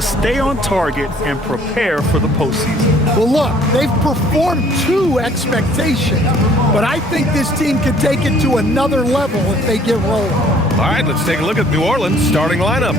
to stay on target and prepare for the postseason. Well, look, they've performed to expectations, but I think this team can take it to another level if they get rolling. All right, let's take a look at New Orleans' starting lineup.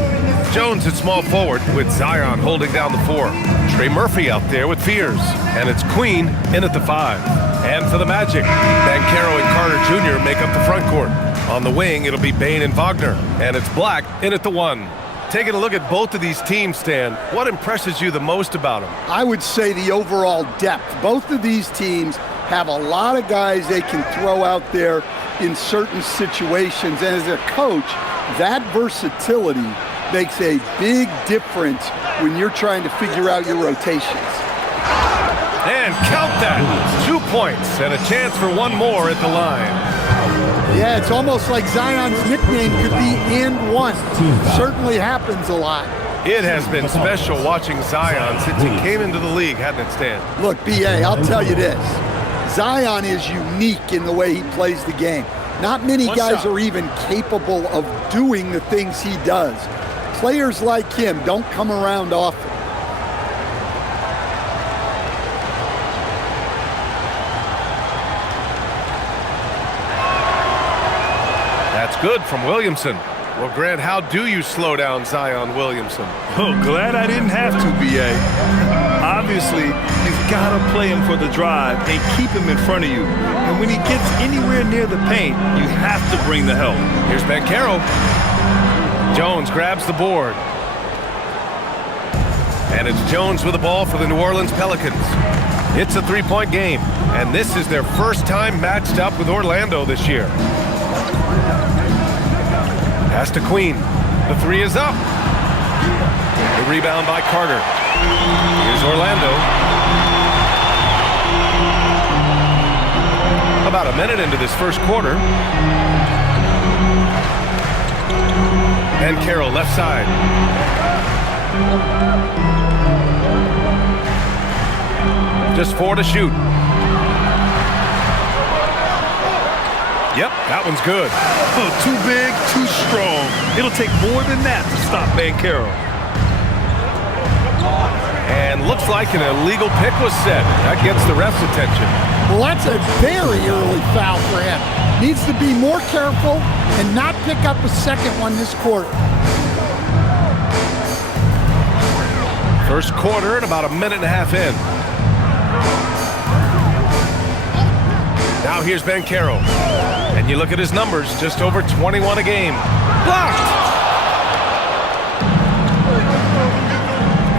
Jones at small forward with Zion holding down the 4. Trey Murphy out there with Fears. And it's Queen in at the 5. And for the Magic, Banchero and Carter Jr. make up the front court. On the wing, it'll be Bane and Wagner. And it's Black in at the 1. Taking a look at both of these teams, Stan, what impresses you the most about them? I would say the overall depth. Both of these teams have a lot of guys they can throw out there in certain situations. And as a coach, that versatility makes a big difference when you're trying to figure out your rotations. And count that. 2 points and a chance for one more at the line. Yeah, it's almost like Zion's nickname could be and one. Certainly happens a lot. It has been special watching Zion since he came into the league, hasn't it, Stan? Look, B.A., I'll tell you this. Zion is unique in the way he plays the game. Not many guys are even capable of doing the things he does. Players like him don't come around often. That's good from Williamson. Well, Grant, how do you slow down Zion Williamson? Oh, glad I didn't have to, B.A. Obviously, you've got to play him for the drive and keep him in front of you. And when he gets anywhere near the paint, you have to bring the help. Here's Banchero. Jones grabs the board. And it's Jones with the ball for the New Orleans Pelicans. It's a 3-point game, and this is their first time matched up with Orlando this year. Pass to Queen. The 3 is up. The rebound by Carter. Here's Orlando. About a minute into this first quarter. And Carroll left side. Just 4 to shoot. Yep, that one's good. Oh, too big, too strong. It'll take more than that to stop Banchero. And looks like an illegal pick was set. That gets the ref's attention. Well, that's a very early foul for him. Needs to be more careful and not pick up a second one this quarter. First quarter and about a minute and a half in. Now here's Banchero. And you look at his numbers, just over 21 a game. Blocked!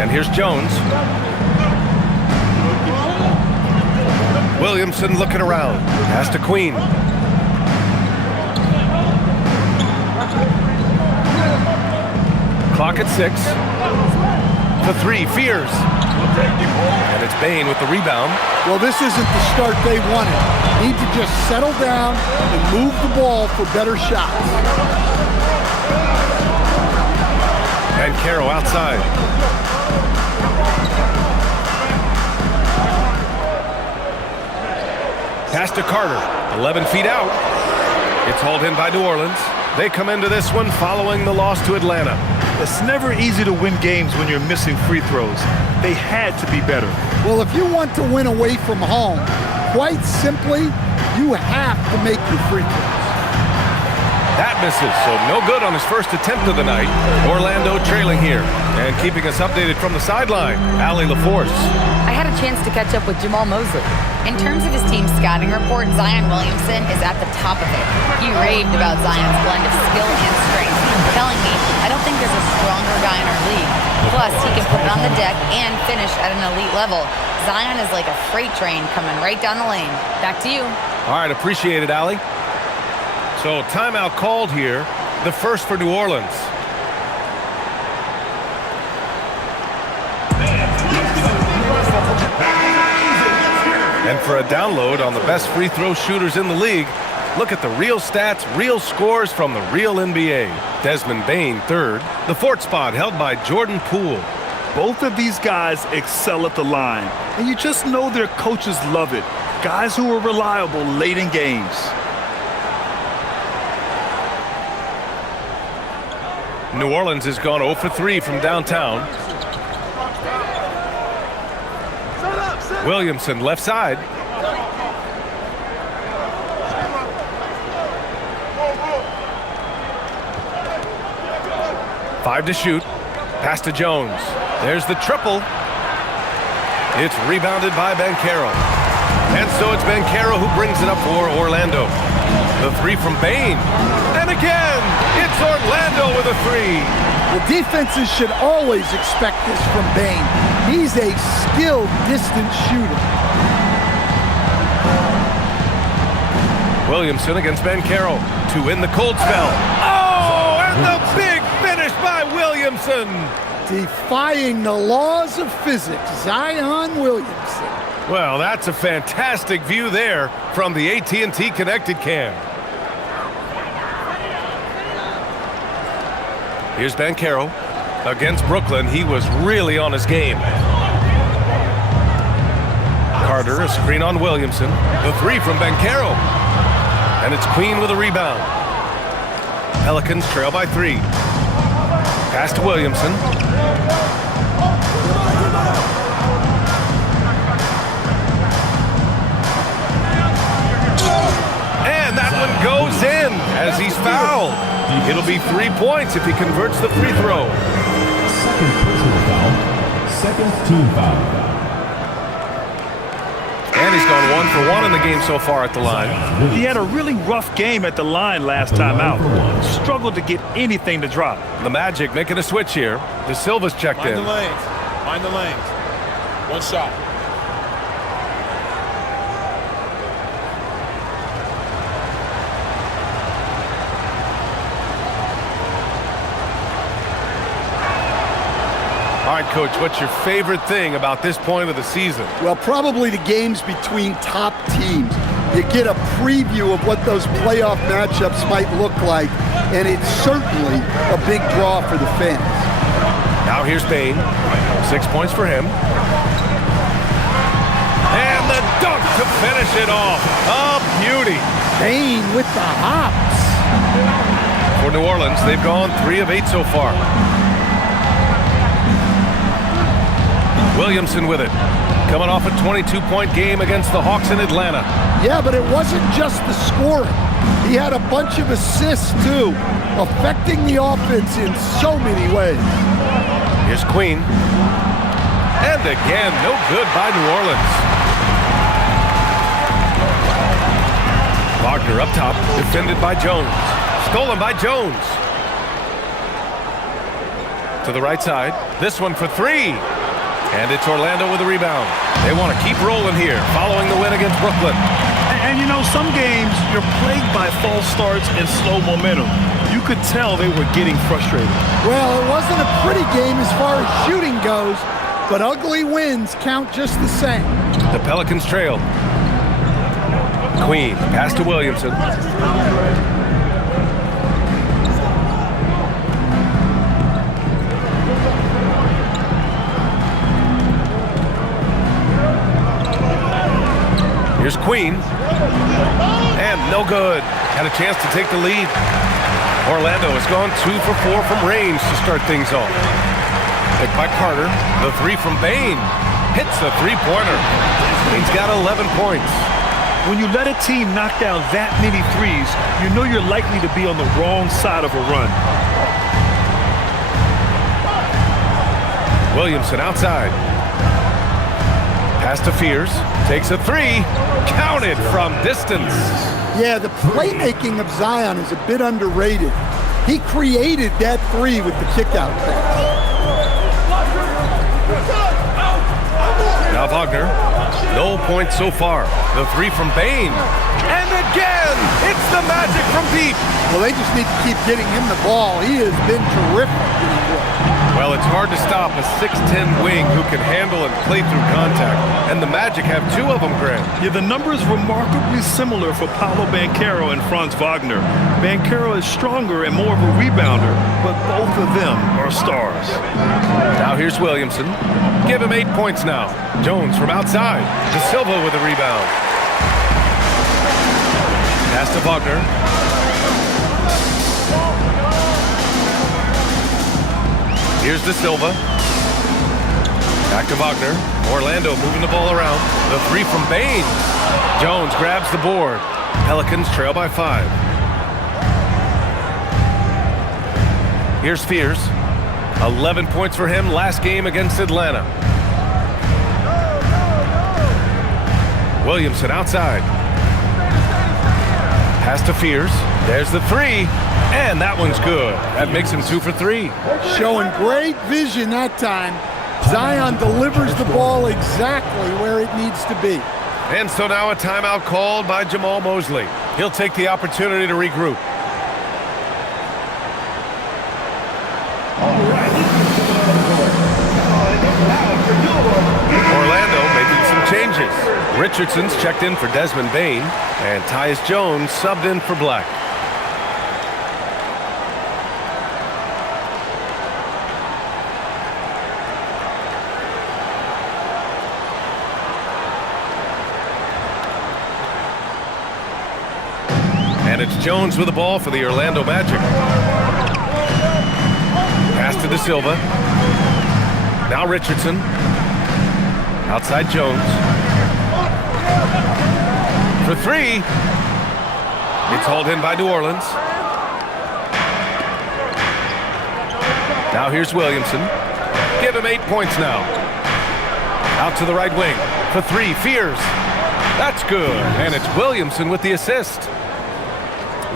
And here's Jones. Williamson looking around. Pass to Queen. Clock at 6. The 3, Fears. And it's Bane with the rebound. Well, this isn't the start they wanted. Need to just settle down and move the ball for better shots. And Carroll outside. Pass to Carter. 11 feet out. It's hauled in by New Orleans. They come into this one following the loss to Atlanta. It's never easy to win games when you're missing free throws. They had to be better. Well, if you want to win away from home, quite simply, you have to make your free throws. That misses, so no good on his first attempt of the night. Orlando trailing here. And keeping us updated from the sideline, Allie LaForce. I had a chance to catch up with Jamal Mosley. In terms of his team's scouting report, Zion Williamson is at the top of it. He raved about Zion's blend of skill and strength, telling me, I don't think there's a stronger guy in our league. Plus, he can put it on the deck and finish at an elite level. Zion is like a freight train coming right down the lane. Back to you. All right, appreciate it, Allie. So timeout called here, the first for New Orleans. And for a download on the best free throw shooters in the league, look at the real stats, real scores from the real NBA. Desmond Bane, 3rd. The 4th spot held by Jordan Poole. Both of these guys excel at the line, and you just know their coaches love it. Guys who are reliable late in games. New Orleans has gone 0 for 3 from downtown. Williamson left side. Five to shoot. Pass to Jones. There's the triple. It's rebounded by Banchero. And so it's Banchero who brings it up for Orlando. The three from Bane. And again, it's Orlando with a three. Well, defenses should always expect this from Bane. He's a skilled distance shooter. Williamson against Banchero to win the cold spell. Oh, and the big finish by Williamson. Defying the laws of physics, Zion Williamson. Well, that's a fantastic view there from the AT&T Connected cam. Here's Banchero against Brooklyn. He was really on his game. Carter, a screen on Williamson. The three from Banchero. And it's Queen with a rebound. Pelicans trail by 3. Pass to Williamson. And that one goes in as he's fouled. It'll be 3 points if he converts the free throw. Second personal foul. Second team foul. And he's gone 1 for 1 in the game so far at the line. He had a really rough game at the line last time out. Struggled to get anything to drop. The Magic making a switch here. De Silva's checked in. Mind the lanes. Mind the lanes. One shot. All right, Coach, what's your favorite thing about this point of the season? Well, probably the games between top teams. You get a preview of what those playoff matchups might look like, and it's certainly a big draw for the fans. Now here's Bane. 6 points for him. And the dunk to finish it off. A beauty. Bane with the hops. For New Orleans, they've gone 3 of 8 so far. Williamson with it. Coming off a 22-point game against the Hawks in Atlanta. Yeah, but it wasn't just the scoring. He had a bunch of assists, too, affecting the offense in so many ways. Here's Queen. And again, no good by New Orleans. Wagner up top, defended by Jones. Stolen by Jones. To the right side. This one for 3. And it's Orlando with a rebound. They want to keep rolling here, following the win against Brooklyn. And you know, some games you're plagued by false starts and slow momentum. You could tell they were getting frustrated. Well, it wasn't a pretty game as far as shooting goes, but ugly wins count just the same. The Pelicans trail. Queen, pass to Williamson. Here's Queen. And no good. Had a chance to take the lead. Orlando has gone 2 for 4 from range to start things off. Picked by Carter. The 3 from Bane. Hits the three-pointer. Bane's got 11 points. When you let a team knock down that many threes, you know you're likely to be on the wrong side of a run. Williamson outside. Pass to Fears. Takes a 3. Counted from distance. Yeah, the playmaking of Zion is a bit underrated. He created that 3 with the kickout pass. Now Wagner. No points so far. The 3 from Bane. And again, it's the Magic from deep. Well, they just need to keep getting him the ball. He has been terrific. Well, it's hard to stop a 6'10 wing who can handle and play through contact. And the Magic have 2 of them, Grant. Yeah, the numbers remarkably similar for Paolo Banchero and Franz Wagner. Banchero is stronger and more of a rebounder, but both of them are stars. Now here's Williamson. Give him 8 points now. Jones from outside. De Silva with a rebound. Pass to Wagner. Here's De Silva. Back to Wagner. Orlando moving the ball around. The three from Bain. Jones grabs the board. Pelicans trail by 5. Here's Fears. 11 points for him last game against Atlanta. Williamson outside. Pass to Fears. There's the three. And that one's good. That makes him 2 for 3. Showing great vision that time. Zion delivers the ball exactly where it needs to be. And so now a timeout called by Jamal Mosley. He'll take the opportunity to regroup. Orlando making some changes. Richardson's checked in for Desmond Bain, and Tyus Jones subbed in for Black. And it's Jones with the ball for the Orlando Magic. Pass to De Silva. Now Richardson. Outside Jones. For 3. It's hauled in by New Orleans. Now here's Williamson. Give him 8 points now. Out to the right wing. For 3. Fears. That's good. And it's Williamson with the assist.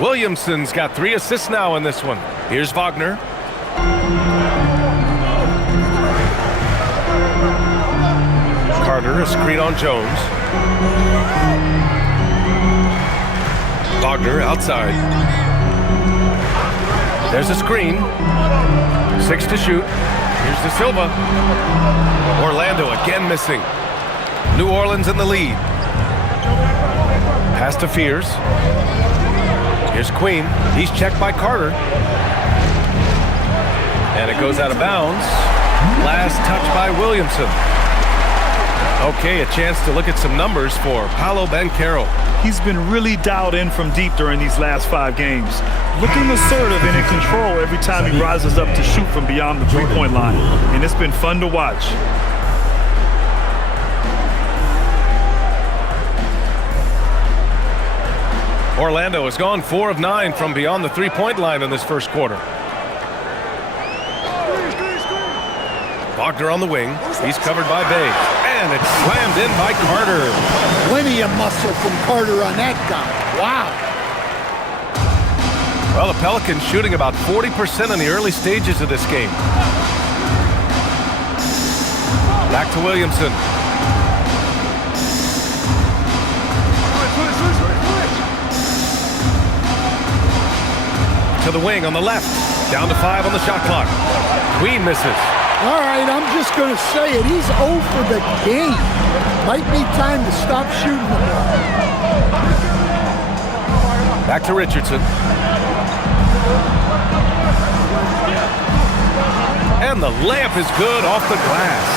Williamson's got 3 assists now in this one. Here's Wagner. Carter, a screen on Jones. Wagner outside. There's a screen. 6 to shoot. Here's De Silva. Orlando again missing. New Orleans in the lead. Pass to Fears. Here's Queen. He's checked by Carter. And it goes out of bounds. Last touch by Williamson. Okay, a chance to look at some numbers for Paolo Banchero. He's been really dialed in from deep during these last 5 games. Looking assertive and in control every time he rises up to shoot from beyond the three-point line. And it's been fun to watch. Orlando has gone 4 of 9 from beyond the three-point line in this first quarter. Wagner on the wing. He's covered by Bay. And it's slammed in by Carter. Plenty of muscle from Carter on that guy. Wow. Well, the Pelicans shooting about 40% in the early stages of this game. Back to Williamson. To the wing on the left. Down to 5 on the shot clock. Queen misses. All right, I'm just going to say it. He's 0 for the game. Might be time to stop shooting the ball. Back to Richardson. And the layup is good off the glass.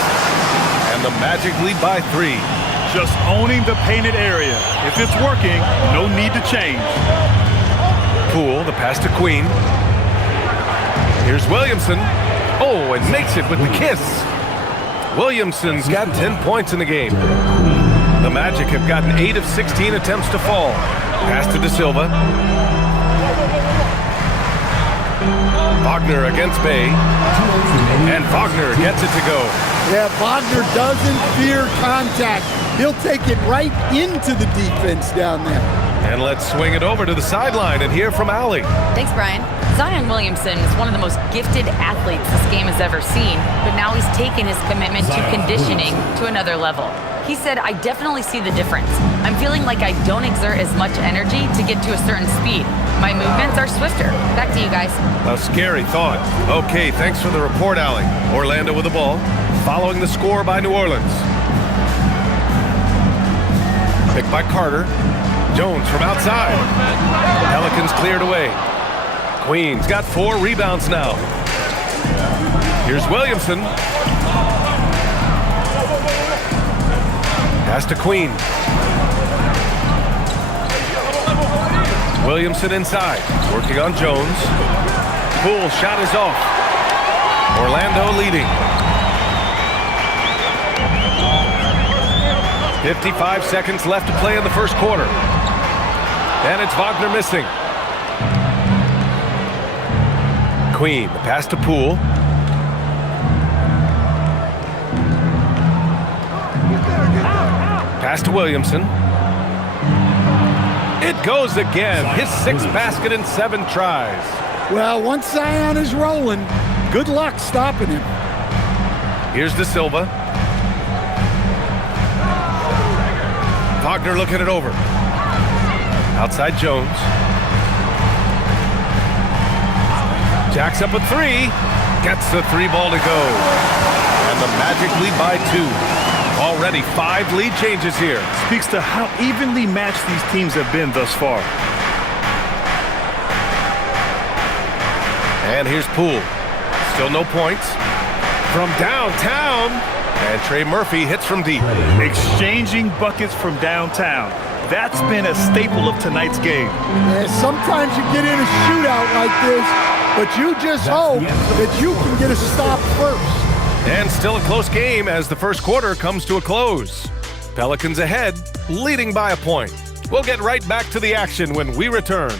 And the Magic lead by 3. Just owning the painted area. If it's working, no need to change. Poole, the pass to Queen. Here's Williamson. Oh, and makes it with the kiss. Williamson's got 10 points in the game. The Magic have gotten 8 of 16 attempts to fall. Pass to De Silva. Wagner against Bay. And Wagner gets it to go. Yeah, Wagner doesn't fear contact. He'll take it right into the defense down there. And let's swing it over to the sideline and hear from Allie. Thanks, Brian. Zion Williamson is one of the most gifted athletes this game has ever seen, but now he's taken his commitment to conditioning to another level. He said, I definitely see the difference. I'm feeling like I don't exert as much energy to get to a certain speed. My movements are swifter. Back to you guys. A scary thought. Okay, thanks for the report, Allie. Orlando with the ball, following the score by New Orleans. Picked by Carter. Jones from outside. Pelicans cleared away. Queen's got 4 rebounds now. Here's Williamson. Pass to Queen. Williamson inside. Working on Jones. Poole shot is off. Orlando leading. 55 seconds left to play in the first quarter. And it's Wagner missing. Queen, the pass to Poole. Pass to Williamson. It goes again. His 6th basket in 7 tries. Well, once Zion is rolling, good luck stopping him. Here's De Silva. Wagner looking it over. Outside Jones. Jacks up a 3. Gets the 3 ball to go. And the Magic lead by 2. Already 5 lead changes here. Speaks to how evenly matched these teams have been thus far. And here's Poole. Still no points. From downtown. And Trey Murphy hits from deep. Exchanging buckets from downtown. That's been a staple of tonight's game. Yeah, sometimes you get in a shootout like this, but you just hope that you can get a stop first. And still a close game as the first quarter comes to a close. Pelicans ahead, leading by a point. We'll get right back to the action when we return.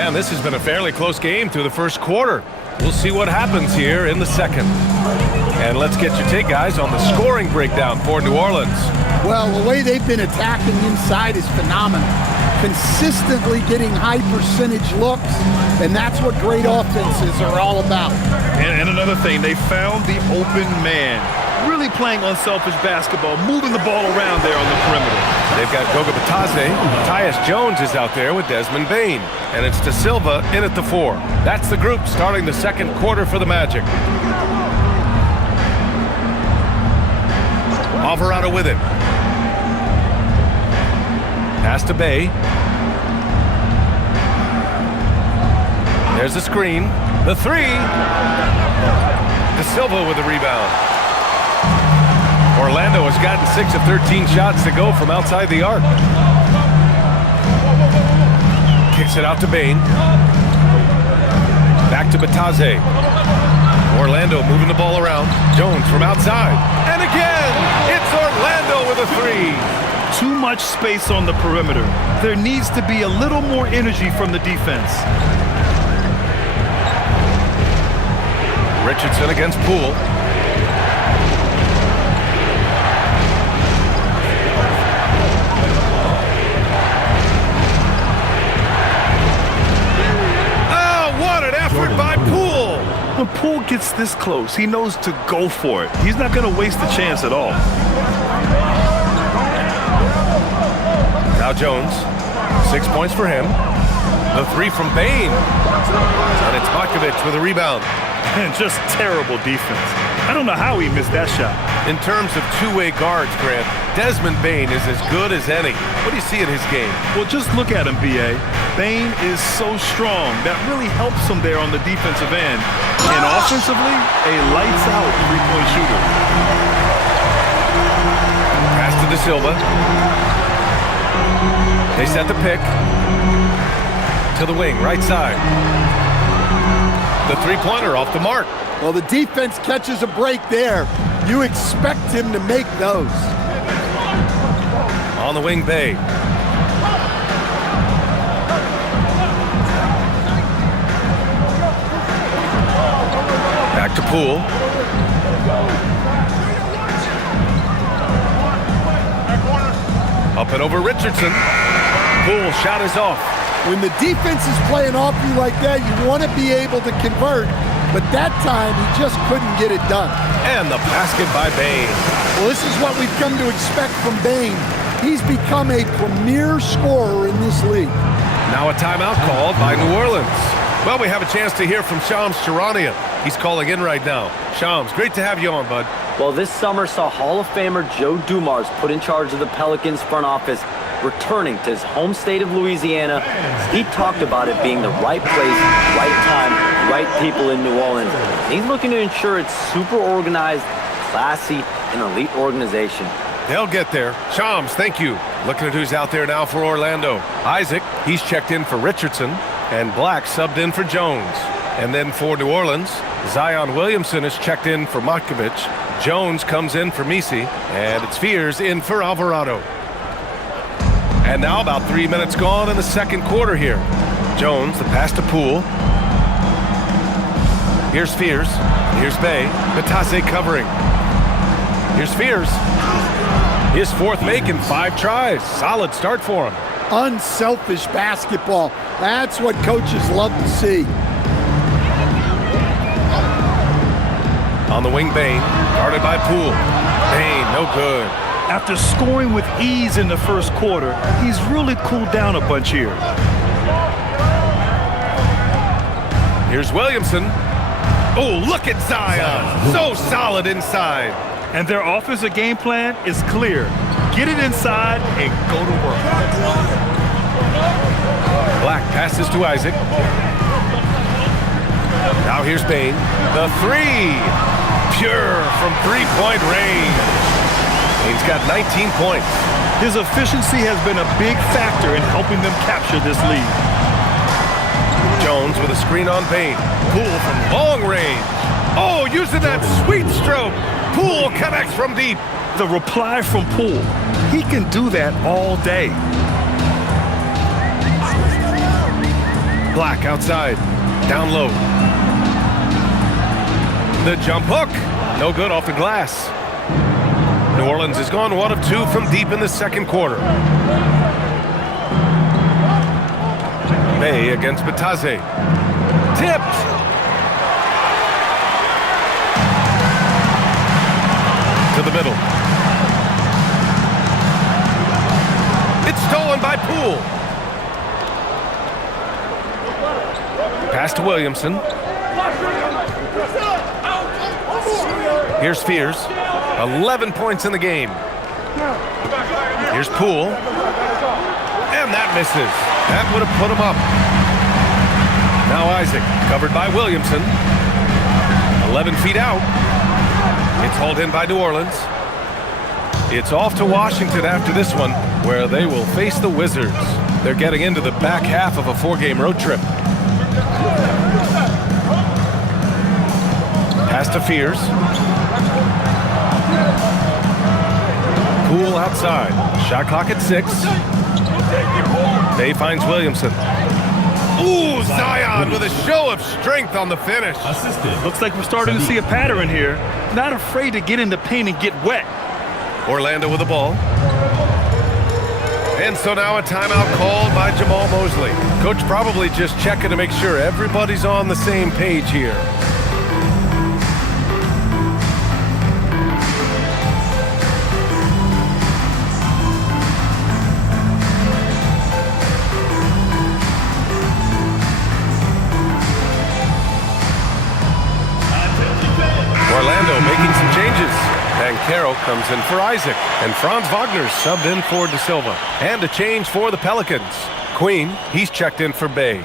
And this has been a fairly close game through the first quarter. We'll see what happens here in the second. And let's get your take, guys, on the scoring breakdown for New Orleans. Well, the way they've been attacking inside is phenomenal. Consistently getting high percentage looks, and that's what great offenses are all about. And another thing, they found the open man. Really playing unselfish basketball, moving the ball around there on the perimeter. They've got Goga Bitadze. Tyus Jones is out there with Desmond Bane. And it's De Silva in at the 4. That's the group starting the second quarter for the Magic. Alvarado with it. Pass to Bay. There's the screen. The 3. De Silva with the rebound. Orlando has gotten 6 of 13 shots to go from outside the arc. Kicks it out to Bane. Back to Bitadze. Orlando moving the ball around. Jones from outside. And again, it's Orlando with a 3. Too much space on the perimeter. There needs to be a little more energy from the defense. Richardson against Poole. By Poole. When Poole gets this close, he knows to go for it. He's not going to waste the chance at all. Now Jones, 6 points for him. The 3 from Bane. And it's Markovic with a rebound. And just terrible defense. I don't know how he missed that shot. In terms of two-way guards, Grant, Desmond Bane is as good as any. What do you see in his game? Well, just look at him, B.A. Bane is so strong. That really helps him there on the defensive end. And offensively, a lights-out three-point shooter. Pass to De Silva. They set the pick. To the wing, right side. The three-pointer off the mark. Well, the defense catches a break there. You expect him to make those. On the wing, Bay. Back to Poole. Up and over Richardson. Poole shot is off. When the defense is playing off you like that, you want to be able to convert. But that time, he just couldn't get it done. And the basket by Bane. Well, this is what we've come to expect from Bane. He's become a premier scorer in this league. Now a timeout called by New Orleans. Well, we have a chance to hear from Shams Charania. He's calling in right now. Shams, great to have you on, bud. Well, this summer saw Hall of Famer Joe Dumars put in charge of the Pelicans front office, returning to his home state of Louisiana. He talked about it being the right place, right time, right people in New Orleans. He's looking to ensure it's super organized, classy, an elite organization. They'll get there. Shams, thank you. Looking at who's out there now for Orlando. Isaac, he's checked in for Richardson, and Black subbed in for Jones. And then for New Orleans, Zion Williamson is checked in for Matkovic. Jones comes in for Misi, and it's Fears in for Alvarado. And now about 3 minutes gone in the second quarter here. Jones, the pass to Poole. Here's Fears. Here's Bay. Batase covering. Here's Fears. His fourth make in 5 tries. Solid start for him. Unselfish basketball. That's what coaches love to see. On the wing, Bane, guarded by Poole. Bane, no good. After scoring with ease in the first quarter, he's really cooled down a bunch here. Here's Williamson. Oh, look at Zion. So solid inside. And their offensive game plan is clear. Get it inside and go to work. Black passes to Isaac. Now here's Bane. The three. Pure from three-point range. Bane's got 19 points. His efficiency has been a big factor in helping them capture this lead. Jones with a screen on Bane. Poole from long range. Oh, using that sweet stroke. Poole connects from deep. The reply from Poole. He can do that all day. Black outside. Down low. The jump hook. No good off the glass. New Orleans has gone 1 of 2 from deep in the second quarter. May against Batase. Tipped. To the middle. It's stolen by Poole. Pass to Williamson. Here's Fears. 11 points in the game. Here's Poole. And that misses. That would have put him up. Now Isaac, covered by Williamson. 11 feet out. It's hauled in by New Orleans. It's off to Washington after this one, where they will face the Wizards. They're getting into the back half of a 4-game road trip. Pass to Fears. Poole outside. Shot clock at 6. Bay finds Williamson. Ooh, Zion with a show of strength on the finish. Looks like we're starting to see a pattern here. Not afraid to get in the paint and get wet. Orlando with the ball. And so now a timeout called by Jamal Mosley. Coach probably just checking to make sure everybody's on the same page here. Orlando making some changes. Bankero comes in for Isaac, and Franz Wagner's subbed in for De Silva. And a change for the Pelicans. Queen, he's checked in for Bay.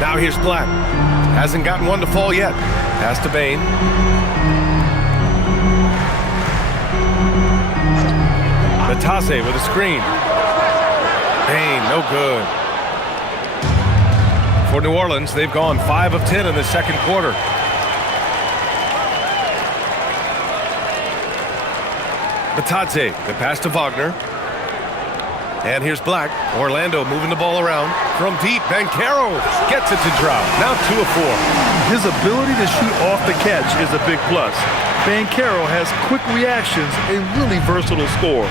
Now here's Black. Hasn't gotten one to fall yet. Pass to Bane. Batase with a screen. Bane, no good. For New Orleans, they've gone 5 of 10 in the second quarter. Batase, the pass to Wagner. And here's Black. Orlando moving the ball around. From deep, Bankero gets it to drop. Now 2 of 4. His ability to shoot off the catch is a big plus. Bankero has quick reactions, a really versatile scorer.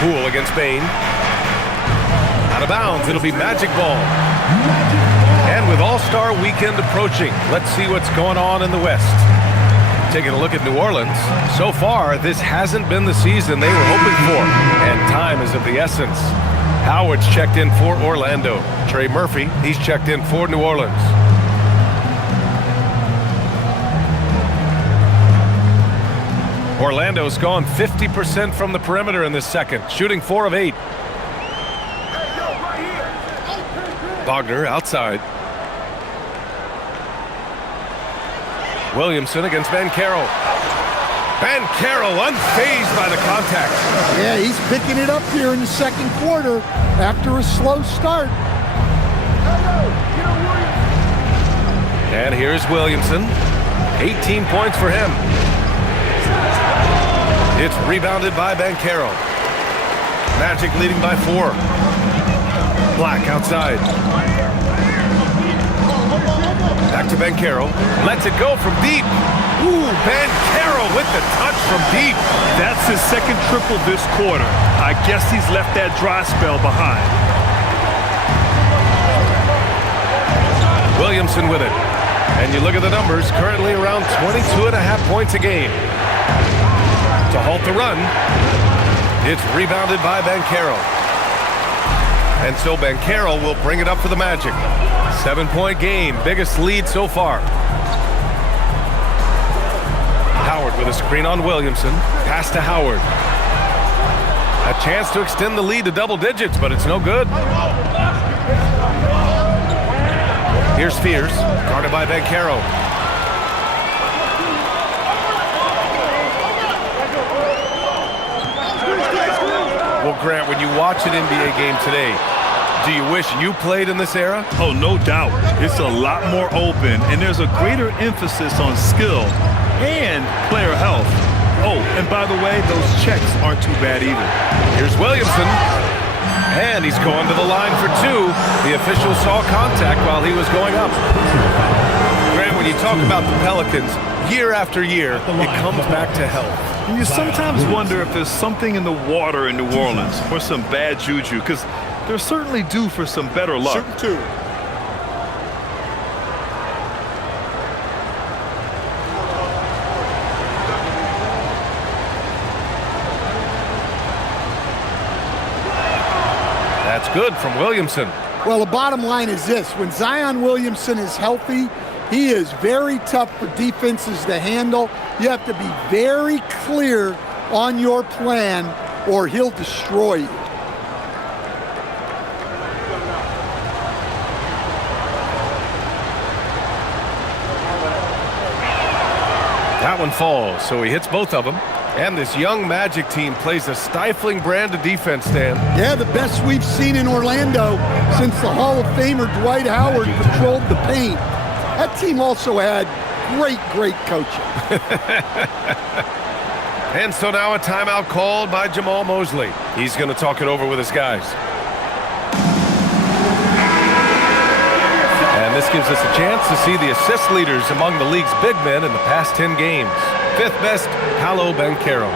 Poole against Bane. Out of bounds, it'll be Magic Ball. And with All-Star Weekend approaching, let's see what's going on in the West. Taking a look at New Orleans. So far, this hasn't been the season they were hoping for, and time is of the essence. Howard's checked in for Orlando. Trey Murphy, he's checked in for New Orleans. Orlando's gone 50% from the perimeter in this second, shooting 4 of 8. Wagner outside. Williamson against Banchero. Banchero unfazed by the contact. Yeah, he's picking it up here in the second quarter after a slow start. And here's Williamson. 18 points for him. It's rebounded by Banchero. Magic leading by 4. Black outside. Back to Banchero. Lets it go from deep. Ooh, Banchero with the touch from deep. That's his second triple this quarter. I guess he's left that dry spell behind. Williamson with it. And you look at the numbers, currently around 22.5 points a game. To halt the run, it's rebounded by Banchero. And so Banchero will bring it up for the Magic. 7-point game, biggest lead so far. Howard with a screen on Williamson. Pass to Howard. A chance to extend the lead to double digits, but it's no good. Here's Spears, guarded by Banchero. Well, Grant, when you watch an NBA game today, do you wish you played in this era? Oh, no doubt. It's a lot more open, and there's a greater emphasis on skill and player health. Oh, and by the way, those checks aren't too bad either. Here's Williamson. And he's going to the line for 2. The official saw contact while he was going up. Grant, when you talk about the Pelicans, year after year, it comes back to health. And you sometimes wonder if there's something in the water in New Orleans or some bad juju, because they're certainly due for some better luck. Shooting 2. That's good from Williamson. Well, the bottom line is this. When Zion Williamson is healthy, he is very tough for defenses to handle. You have to be very clear on your plan or he'll destroy you. That one falls, so he hits both of them. And this young Magic team plays a stifling brand of defense, Dan. Yeah, the best we've seen in Orlando since the Hall of Famer Dwight Howard patrolled the paint. That team also had great coaching. And so now a timeout called by Jamal Mosley. He's going to talk it over with his guys. And this gives us a chance to see the assist leaders among the league's big men in the past 10 games. 5th best, Paolo Banchero.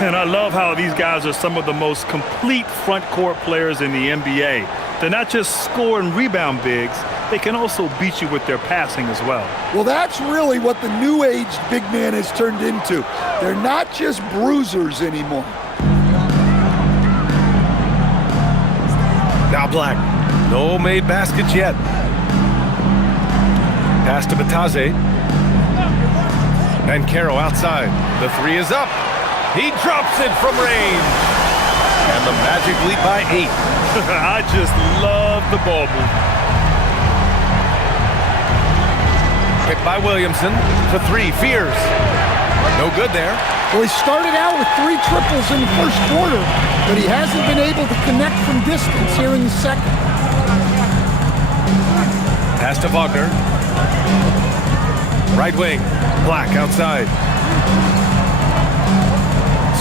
And I love how these guys are some of the most complete front court players in the NBA. They're not just score and rebound bigs, they can also beat you with their passing as well. Well, that's really what the new age big man has turned into. They're not just bruisers anymore. Now Black. No made baskets yet. Pass to Batadze. Banchero outside. The 3 is up. He drops it from range. And the Magic lead by 8. I just love the ball movement. Picked by Williamson for 3. Fears. No good there. Well, he started out with 3 triples in the first quarter, but he hasn't been able to connect from distance here in the second. Pass to Wagner. Right wing. Black outside.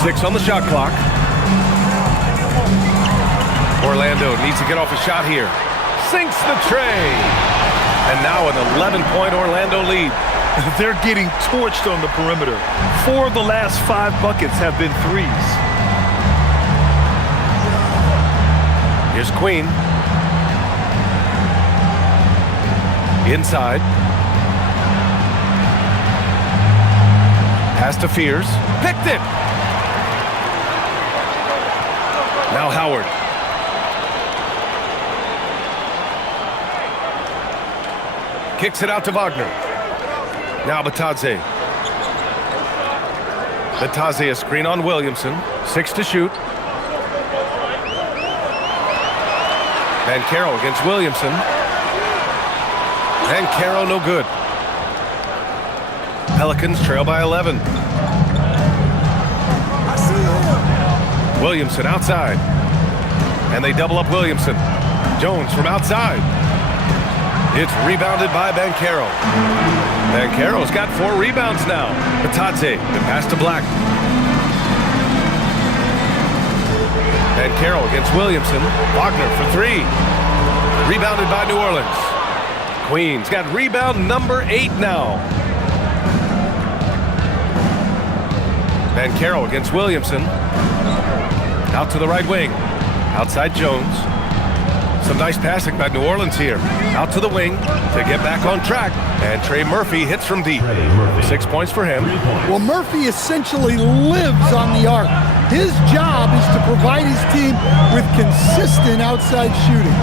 6 on the shot clock. Orlando needs to get off a shot here. Sinks the tray. And now an 11-point Orlando lead. They're getting torched on the perimeter. 4 of the last 5 buckets have been threes. Here's Queen. Inside. Pass to Fears. Picked it. Now Howard. Kicks it out to Wagner. Now Batadze. Vitaze a screen on Williamson. 6 to shoot. Banchero against Williamson. Banchero no good. Pelicans trail by 11. Williamson outside. And they double up Williamson. Jones from outside. It's rebounded by Banchero. Banchero's got 4 rebounds now. Vitaze, the pass to Black. Banchero against Williamson. Wagner for 3. Rebounded by New Orleans. Queens got rebound number 8 now. Banchero against Williamson. Out to the right wing. Outside Jones. Some nice passing by New Orleans here. Out to the wing to get back on track. And Trey Murphy hits from deep. 6 points for him. Well, Murphy essentially lives on the arc. His job is to provide his team with consistent outside shooting.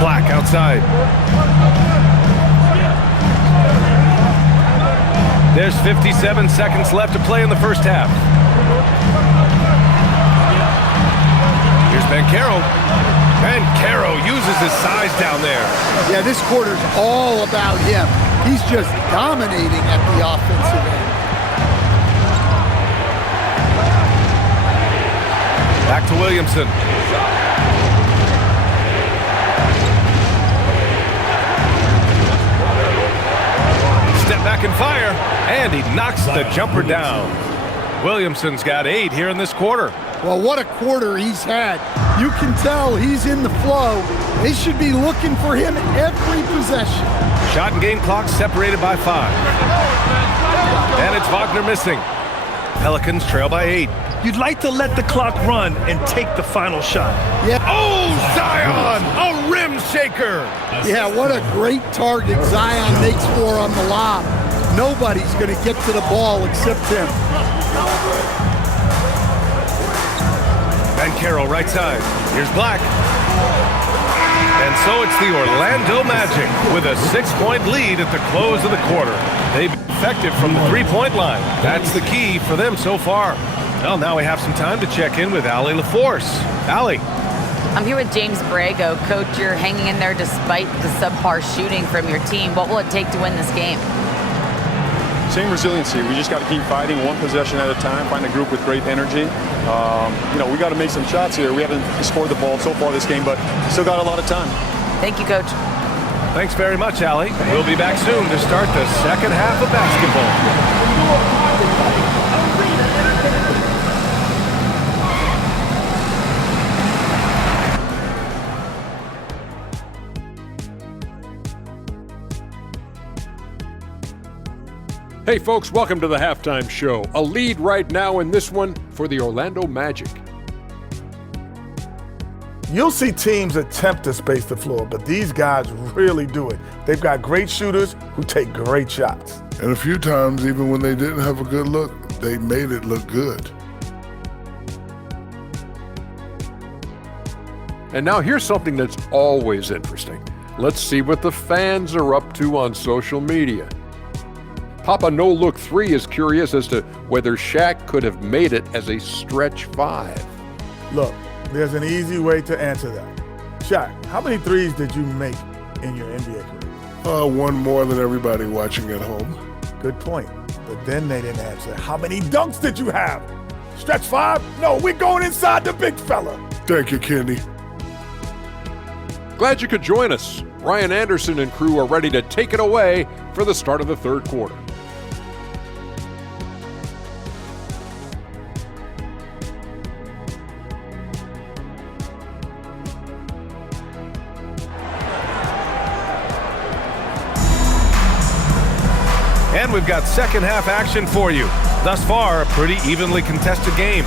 Black outside. There's 57 seconds left to play in the first half. Here's Banchero. Banchero uses his size down there. Yeah, this quarter's all about him. He's just dominating at the offensive end. Back to Williamson. Step back and fire, and he knocks the jumper down. Williamson's got 8 here in this quarter. Well, what a quarter he's had. You can tell he's in the flow. They should be looking for him every possession. Shot and game clock separated by 5. And it's Wagner missing. Pelicans trail by 8. You'd like to let the clock run and take the final shot. Yeah. Oh, Zion! A rim shaker! Yeah, what a great target Zion makes for on the lob. Nobody's going to get to the ball except him. Banchero right side. Here's Black. And so it's the Orlando Magic with a 6-point lead at the close of the quarter. They've been effective from the 3-point line. That's the key for them so far. Well, now we have some time to check in with Allie LaForce. Allie. I'm here with James Borrego. Coach, you're hanging in there despite the subpar shooting from your team. What will it take to win this game? Same resiliency. We just got to keep fighting one possession at a time, find a group with great energy. We got to make some shots here. We haven't scored the ball so far this game, but still got a lot of time. Thank you, Coach. Thanks very much, Allie. We'll be back soon to start the second half of basketball. Hey folks, welcome to the halftime show. A lead right now in this one for the Orlando Magic. You'll see teams attempt to space the floor, but these guys really do it. They've got great shooters who take great shots. And a few times, even when they didn't have a good look, they made it look good. And now here's something that's always interesting. Let's see what the fans are up to on social media. Papa No Look 3 is curious as to whether Shaq could have made it as a stretch 5. Look, there's an easy way to answer that. Shaq, how many threes did you make in your NBA career? One more than everybody watching at home. Good point. But then they didn't answer. How many dunks did you have? Stretch 5? No, we're going inside the big fella. Thank you, Kenny. Glad you could join us. Ryan Anderson and crew are ready to take it away for the start of the third quarter. And we've got second half action for you. Thus far, a pretty evenly contested game.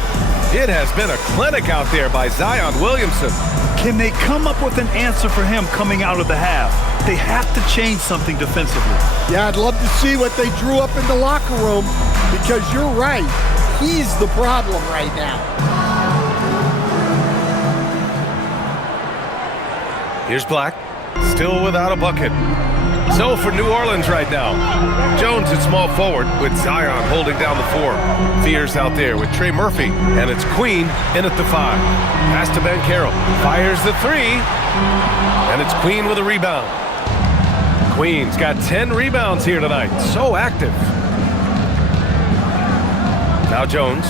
It has been a clinic out there by Zion Williamson. Can they come up with an answer for him coming out of the half? They have to change something defensively. Yeah, I'd love to see what they drew up in the locker room because you're right. He's the problem right now. Here's Black, still without a bucket. So for New Orleans right now, Jones at small forward with Zion holding down the 4. Fears out there with Trey Murphy, and it's Queen in at the 5. Pass to Banchero. Fires the 3, and it's Queen with a rebound. Queen's got 10 rebounds here tonight. So active. Now Jones.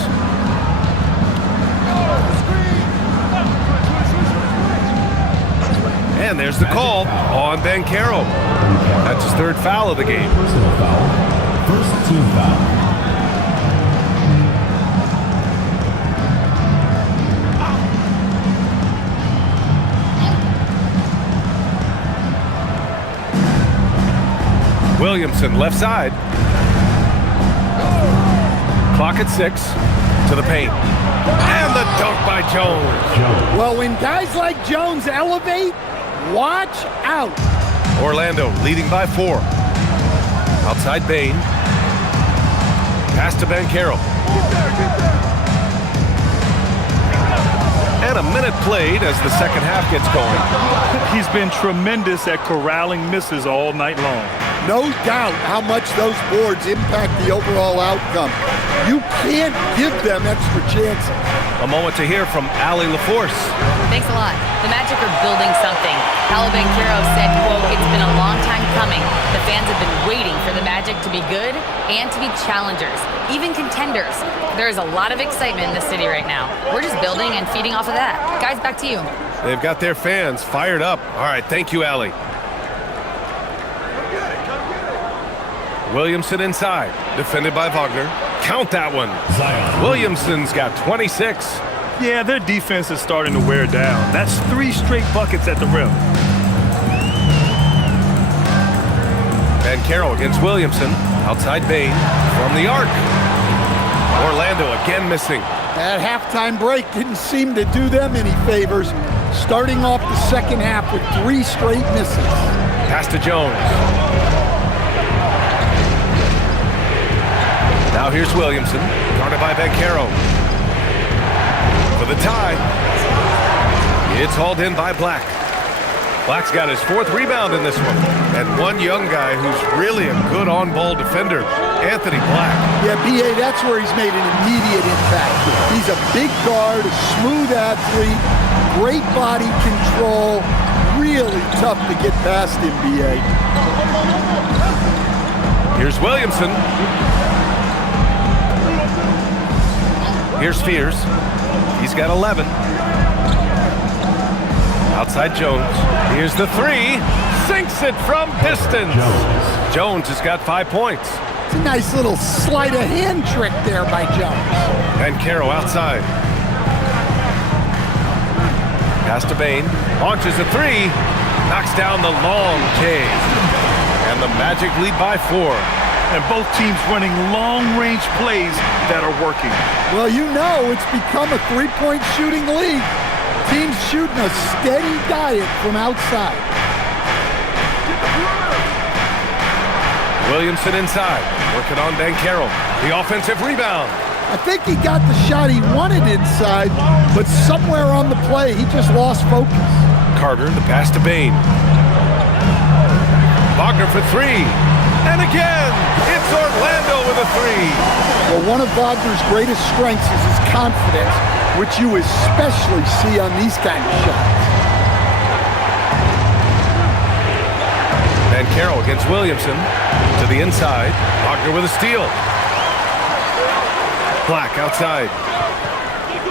And there's the call on Banchero. That's his 3rd foul of the game. Personal foul. First team foul. Williamson left side. Clock at 6. To the paint. And the dunk by Jones. Well, when guys like Jones elevate, watch out. Orlando leading by 4. Outside Bane. Pass to Banchero. And a minute played as the second half gets going. He's been tremendous at corralling misses all night long. No doubt how much those boards impact the overall outcome. You can't give them extra chances. A moment to hear from Allie LaForce. Thanks a lot. The Magic are building something. Paolo Banchero said, quote, "It's been a long time coming. The fans have been waiting for the Magic to be good and to be challengers, even contenders. There is a lot of excitement in the city right now. We're just building and feeding off of that." Guys, back to you. They've got their fans fired up. All right, thank you, Allie. Williamson inside, defended by Wagner. Count that one. Zion. Williamson's got 26. Yeah, their defense is starting to wear down. That's 3 straight buckets at the rim. Banchero against Williamson. Outside Bane from the arc. Orlando again missing. That halftime break didn't seem to do them any favors. Starting off the second half with 3 straight misses. Pass to Jones. Now here's Williamson, guarded by Banchero. For the tie. It's hauled in by Black. Black's got his 4th rebound in this one. And one young guy who's really a good on-ball defender, Anthony Black. Yeah, B.A., that's where he's made an immediate impact. He's a big guard, a smooth athlete, great body control, really tough to get past him, B.A. Here's Williamson. Here's Fears. He's got 11. Outside Jones. Here's the 3. Sinks it from distance. Jones has got 5 points. It's a nice little sleight of hand trick there by Jones. Banchero outside. Pass to Bane. Launches a 3. Knocks down the long J. And the Magic lead by 4. And both teams running long-range plays that are working. Well, you know it's become a 3-point shooting league. Teams shooting a steady diet from outside. Williamson inside, working on Banchero. The offensive rebound. I think he got the shot he wanted inside, but somewhere on the play, he just lost focus. Carter, the pass to Bane. Wagner for 3. And again, it's Orlando with a 3. Well, one of Wagner's greatest strengths is his confidence, which you especially see on these kind of shots. Banchero against Williamson. To the inside. Wagner with a steal. Black outside.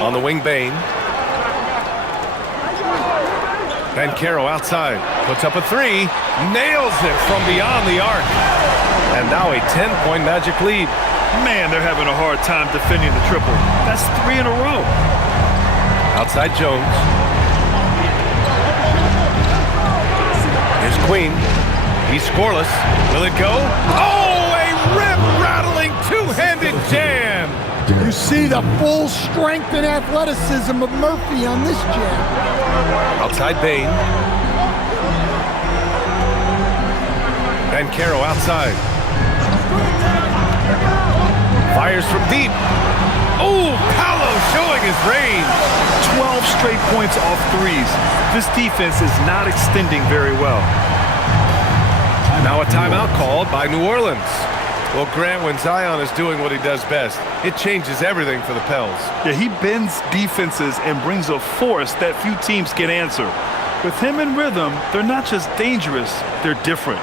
On the wing, Bane. Banchero outside. Puts up a 3. Nails it from beyond the arc. And now a 10-point Magic lead. Man, they're having a hard time defending the triple. That's 3 in a row. Outside Jones. Here's Queen. He's scoreless. Will it go? Oh, a rip-rattling two-handed jam. You see the full strength and athleticism of Murphy on this jam. Outside Bane. Banchero outside. Fires from deep. Oh, Paolo showing his range. 12 straight points off 3s. This defense is not extending very well. Now a timeout called by New Orleans. Well, Grant, when Zion is doing what he does best, it changes everything for the Pels. Yeah, he bends defenses and brings a force that few teams can answer. With him in rhythm, they're not just dangerous, they're different.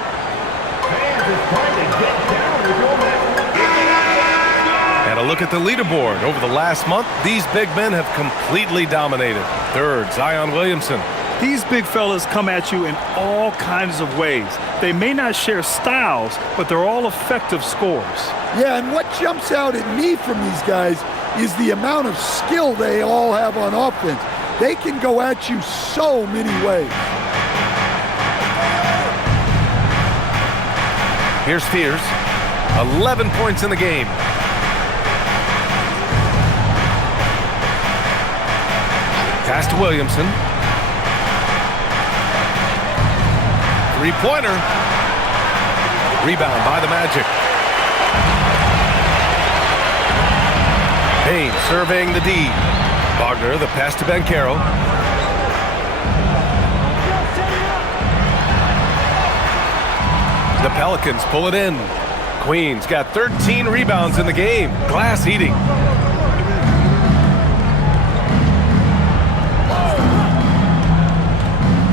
And a look at the leaderboard. Over the last month, these big men have completely dominated. Third, Zion Williamson. These big fellas come at you in all kinds of ways. They may not share styles, but they're all effective scorers. Yeah, and what jumps out at me from these guys is the amount of skill they all have on offense. They can go at you so many ways. Here's Fears. 11 points in the game. Pass to Williamson. Three-pointer. Rebound by the Magic. Payne surveying the D. Wagner, the pass to Banchero. The Pelicans pull it in. Queen's got 13 rebounds in the game. Glass eating.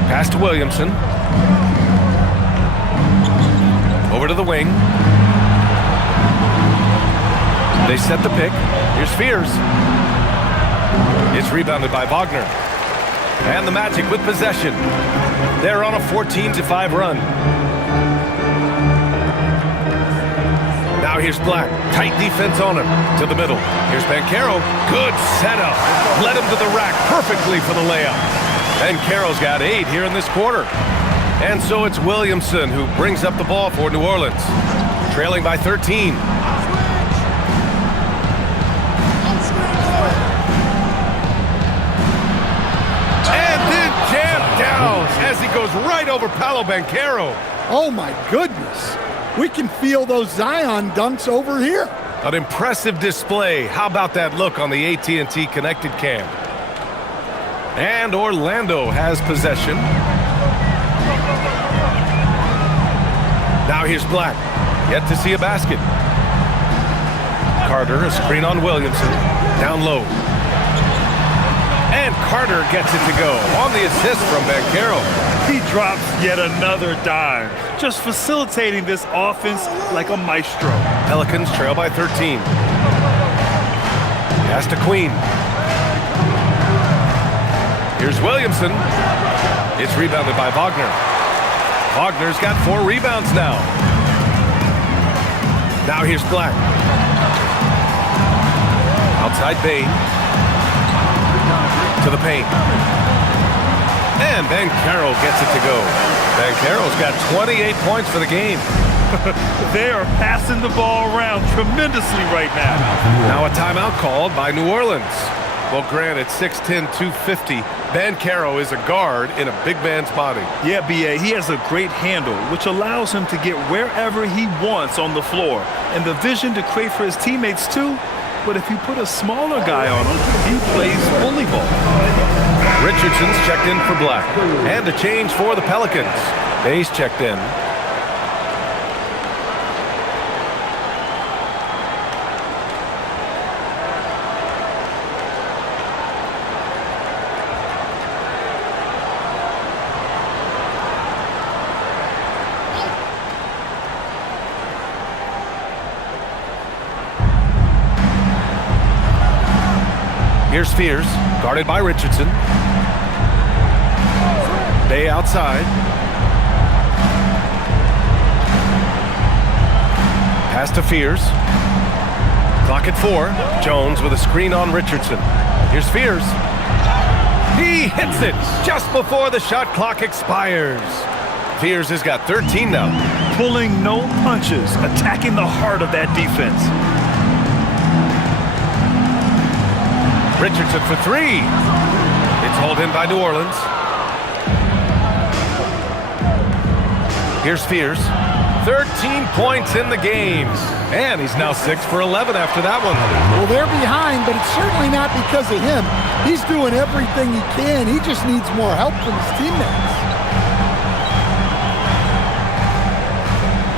Pass to Williamson. Over to the wing. They set the pick. Here's Fears. It's rebounded by Wagner. And the Magic with possession. They're on a 14-5 run. Now here's Black. Tight defense on him. To the middle. Here's Banchero. Good setup. Led him to the rack perfectly for the layup. Banchero's got 8 here in this quarter. And so it's Williamson who brings up the ball for New Orleans. Trailing by 13. And then jammed down as he goes right over Paolo Banchero. Oh my goodness. We can feel those Zion dunks over here. An impressive display. How about that look on the AT&T connected cam? And Orlando has possession. Now here's Black. Yet to see a basket. Carter, a screen on Williamson. Down low. And Carter gets it to go on the assist from Banchero. He drops yet another dime, just facilitating this offense like a maestro. Pelicans trail by 13. Pass to Queen. Here's Williamson. It's rebounded by Wagner. Wagner's got 4 rebounds now. Now here's Black. Outside Bain. To the paint. And Banchero gets it to go. Banchero's got 28 points for the game. They are passing the ball around tremendously right now. Now a timeout called by New Orleans. Well, Grant, at 6'10", 250, Banchero is a guard in a big man's body. Yeah, B.A., he has a great handle, which allows him to get wherever he wants on the floor. And the vision to create for his teammates, too. But if you put a smaller guy on him, he plays bully ball. Richardson's checked in for Black. And a change for the Pelicans. Bay's checked in. Here's Fears, guarded by Richardson. Bay outside. Pass to Fears. Clock at 4. Jones with a screen on Richardson. Here's Fears. He hits it just before the shot clock expires. Fears has got 13 now. Pulling no punches, attacking the heart of that defense. Richardson for 3. It's hauled in by New Orleans. Here's Fears. 13 points in the game. And he's now 6 for 11 after that one. Well, they're behind, but it's certainly not because of him. He's doing everything he can. He just needs more help from his teammates.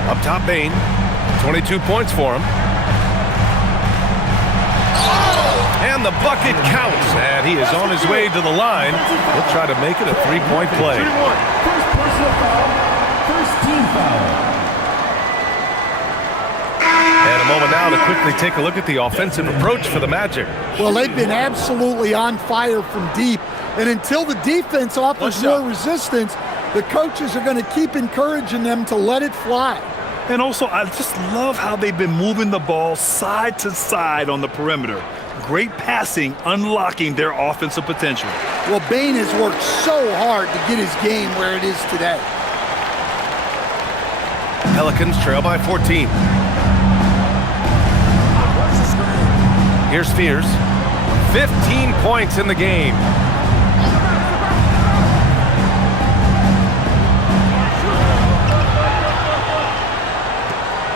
Up top, Bain. To 22 points for him. And the bucket counts, and he is on his way to the line. He'll try to make it a three-point play. First personal foul. First team foul. And a moment now to quickly take a look at the offensive approach for the Magic. Well, they've been absolutely on fire from deep. And until the defense offers more resistance, the coaches are going to keep encouraging them to let it fly. And also, I just love how they've been moving the ball side to side on the perimeter. Great passing, unlocking their offensive potential. Well, Bane has worked so hard to get his game where it is today. Pelicans trail by 14. Here's Fears. 15 points in the game.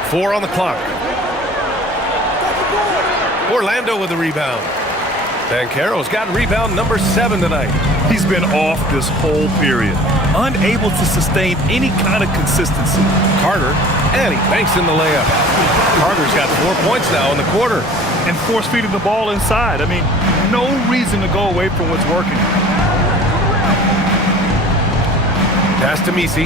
Four on the clock. Orlando with the rebound. Banchero's got rebound number 7 tonight. He's been off this whole period, unable to sustain any kind of consistency. Carter, and he banks in the layup. Carter's got 4 points now in the quarter. And force-feeding the ball inside. I mean, no reason to go away from what's working. Pass to Misi.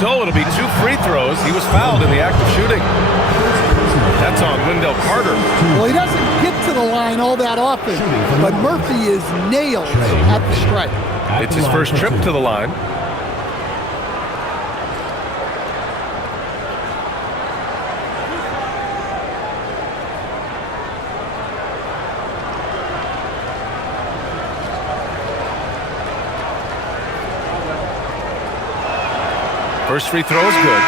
So it'll be 2 free throws. He was fouled in the act of shooting. That's on Wendell Carter. Well, he doesn't get to the line all that often, but Murphy is nailed at the strike. It's his first trip to the line. First free throw is good.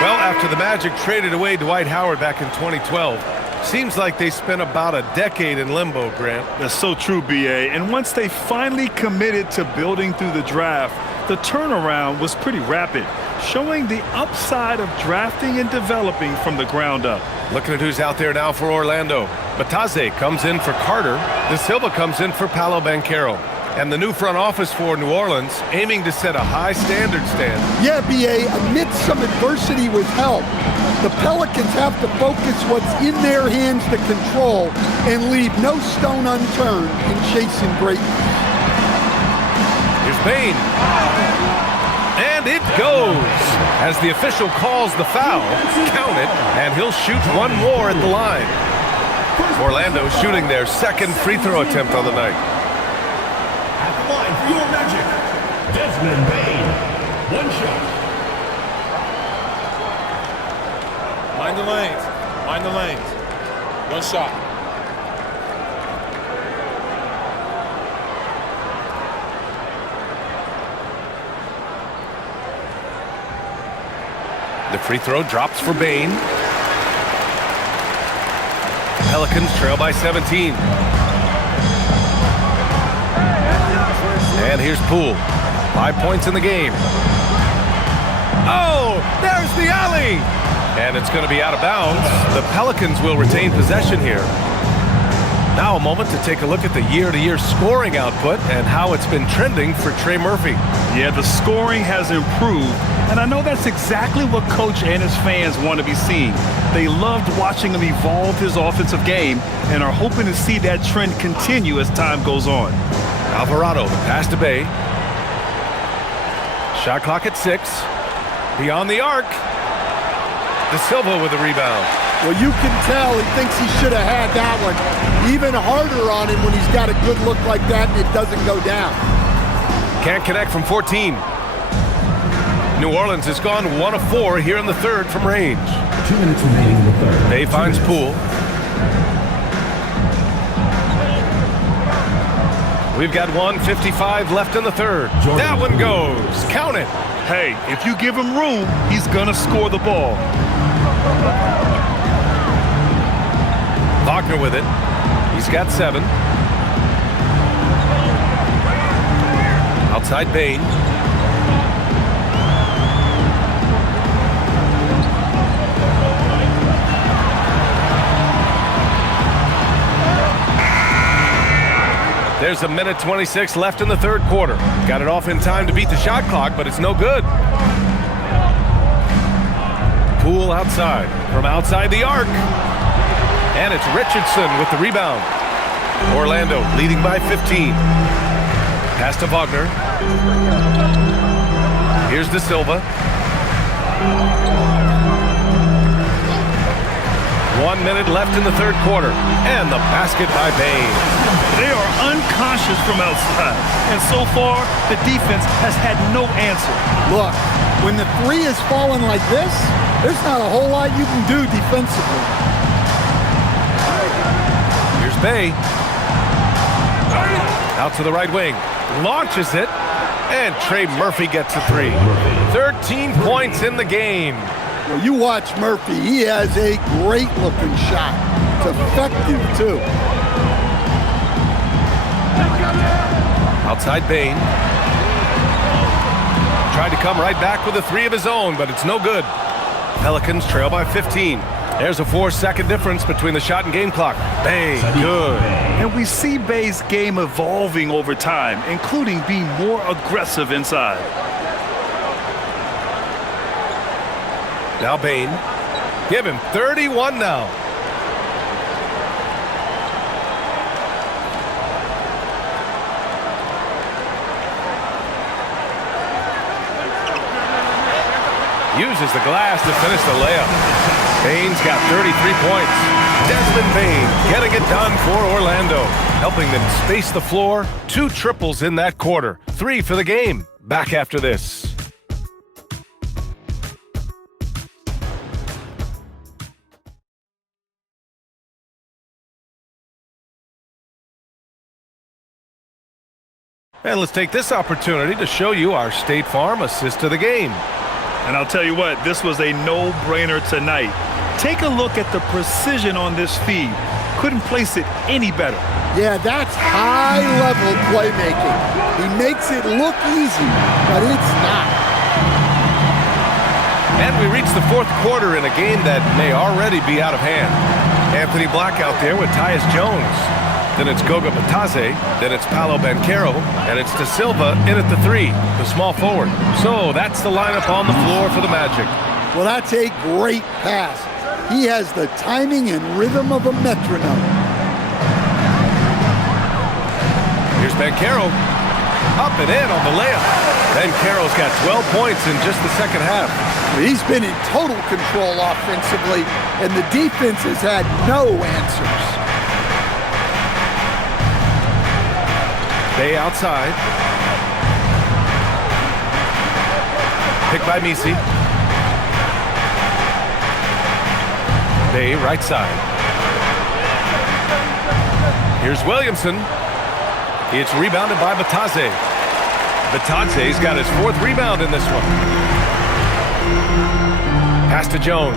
Well, after the Magic traded away Dwight Howard back in 2012, seems like they spent about a decade in limbo, Grant. That's so true, B.A. And once they finally committed to building through the draft, the turnaround was pretty rapid, showing the upside of drafting and developing from the ground up. Looking at who's out there now for Orlando. Bataze comes in for Carter. De Silva comes in for Paolo Banchero. And the new front office for New Orleans aiming to set a high standard, Stan. Yeah, B.A., amidst some adversity with help, the Pelicans have to focus what's in their hands to control and leave no stone unturned in chasing greatness. Here's Bane. And it goes. As the official calls the foul, count it, and he'll shoot one more at the line. Orlando shooting their second free throw attempt on the night. Line for your Magic, Desmond Bane. One shot. Mind the lanes. Mind the lanes. One shot. The free throw drops for Bane. Pelicans trail by 17. And here's Poole. 5 points in the game. Oh, there's the alley! And it's going to be out of bounds. The Pelicans will retain possession here. Now a moment to take a look at the year-to-year scoring output and how it's been trending for Trey Murphy. Yeah, the scoring has improved, and I know that's exactly what Coach and his fans want to be seeing. They loved watching him evolve his offensive game and are hoping to see that trend continue as time goes on. Alvarado, the pass to Bay. Shot clock at 6. Beyond the arc. De Silva with the rebound. Well, you can tell he thinks he should have had that one. Even harder on him when he's got a good look like that and it doesn't go down. Can't connect from 14. New Orleans has gone 1 of 4 here in the third from range. 2 minutes remaining in the third. Bay finds Poole. We've got 1:55 left in the third. That one goes. Count it. Hey, if you give him room, he's going to score the ball. Wagner with it. He's got 7. Outside Bane. There's a minute 26 left in the third quarter. Got it off in time to beat the shot clock, but it's no good. Poole outside, from outside the arc. And it's Richardson with the rebound. Orlando leading by 15. Pass to Wagner. Here's De Silva. 1 minute left in the third quarter. And the basket by Bane. They are unconscious from outside. And so far, the defense has had no answer. Look, when the three is falling like this, there's not a whole lot you can do defensively. Here's Bay. Out to the right wing. Launches it. And Trey Murphy gets a three. 13 points in the game. Well, you watch Murphy. He has a great-looking shot. It's effective, too. Outside Bane. Tried to come right back with a three of his own, but it's no good. Pelicans trail by 15. There's a 4-second difference between the shot and game clock. Bay, good. And we see Bay's game evolving over time, including being more aggressive inside. Now Bane. Give him 31 now. Uses the glass to finish the layup. Bane's got 33 points. Desmond Bane getting it done for Orlando, helping them space the floor. 2 triples in that quarter. 3 for the game. Back after this. And let's take this opportunity to show you our State Farm assist to the game. And I'll tell you what, this was a no-brainer tonight. Take a look at the precision on this feed. Couldn't place it any better. Yeah, that's high-level playmaking. He makes it look easy, but it's not. And we reach the fourth quarter in a game that may already be out of hand. Anthony Black out there with Tyus Jones. Then it's Goga Batadze, then it's Paolo Banchero, and it's De Silva in at the 3, the small forward. So that's the lineup on the floor for the Magic. Well, that's a great pass. He has the timing and rhythm of a metronome. Here's Banchero, up and in on the layup. Banchero's got 12 points in just the second half. He's been in total control offensively, and the defense has had no answers. Bay outside. Picked by Misi. Bay right side. Here's Williamson. It's rebounded by Batadze. Batadze's got his 4th rebound in this one. Pass to Jones.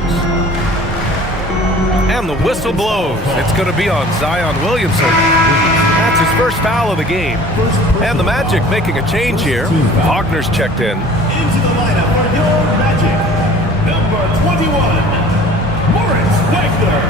And the whistle blows. It's going to be on Zion Williamson. That's his first foul of the game. And the Magic making a change here. Wagner's checked in. Into the lineup for your Magic, number 21, Moritz Wagner.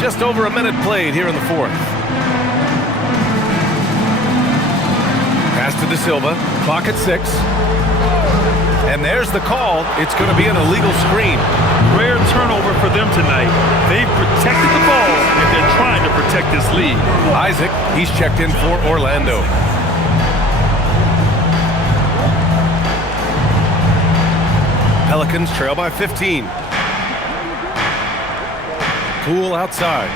Just over a minute played here in the fourth. Pass to De Silva, clock at 6. And there's the call. It's going to be an illegal screen. Rare turnover for them tonight. They've protected the ball, and they're trying to protect this lead. Isaac, he's checked in for Orlando. Pelicans trail by 15. Poole outside.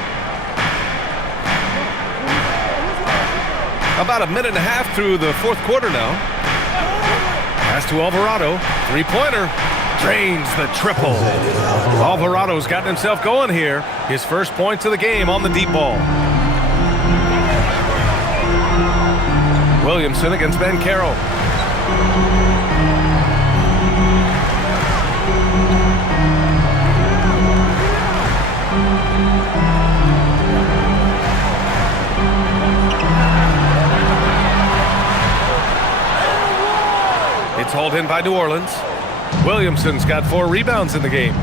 About a minute and a half through the fourth quarter now. Pass to Alvarado. 3-pointer. Drains the triple. Alvarado's gotten himself going here. His first points of the game on the deep ball. Williamson against Banchero. in by New Orleans. Williamson's got 4 rebounds in the game.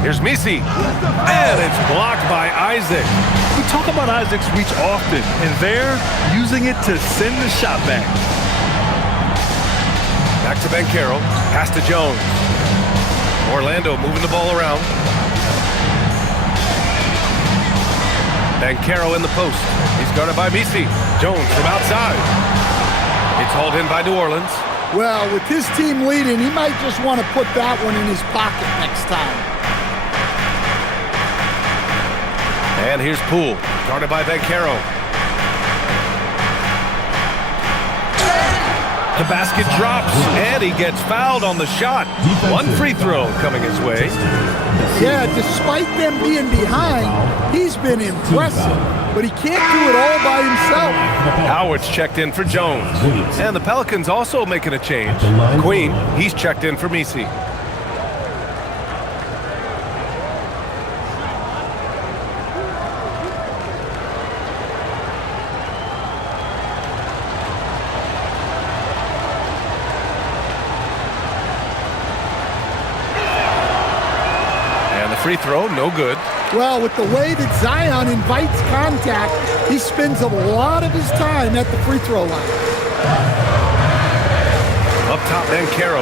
Here's Misi, and it's blocked by Isaac. We talk about Isaac's reach often, and they're using it to send the shot back. Back to Banchero, pass to Jones. Orlando moving the ball around. Banchero in the post. He's guarded by Misi. Jones from outside. It's hauled in by New Orleans. Well, with his team leading, he might just want to put that one in his pocket next time. And here's Poole, guarded by Banchero. The basket drops, and he gets fouled on the shot. 1 free throw coming his way. Yeah, despite them being behind, he's been impressive, but he can't do it all by himself. Howard's checked in for Jones. And the Pelicans also making a change. Queen, he's checked in for Misi. Free throw, no good. Well, with the way that Zion invites contact, he spends a lot of his time at the free throw line. Up top, Banchero.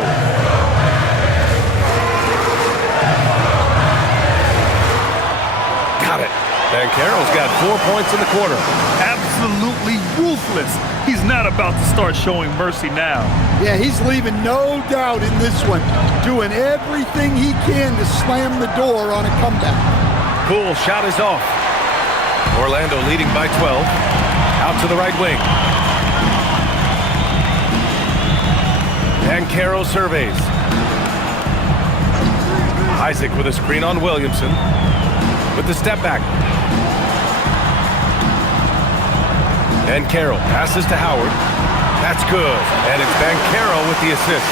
Got it. Banchero's got 4 points in the quarter. Absolutely ruthless. He's not about to start showing mercy now. Yeah, he's leaving no doubt in this one, doing everything he can to slam the door on a comeback. Cool, shot is off. Orlando leading by 12. Out to the right wing. Banchero surveys. Isaac with a screen on Williamson. With the step back. Banchero passes to Howard. That's good. And it's Banchero with the assist.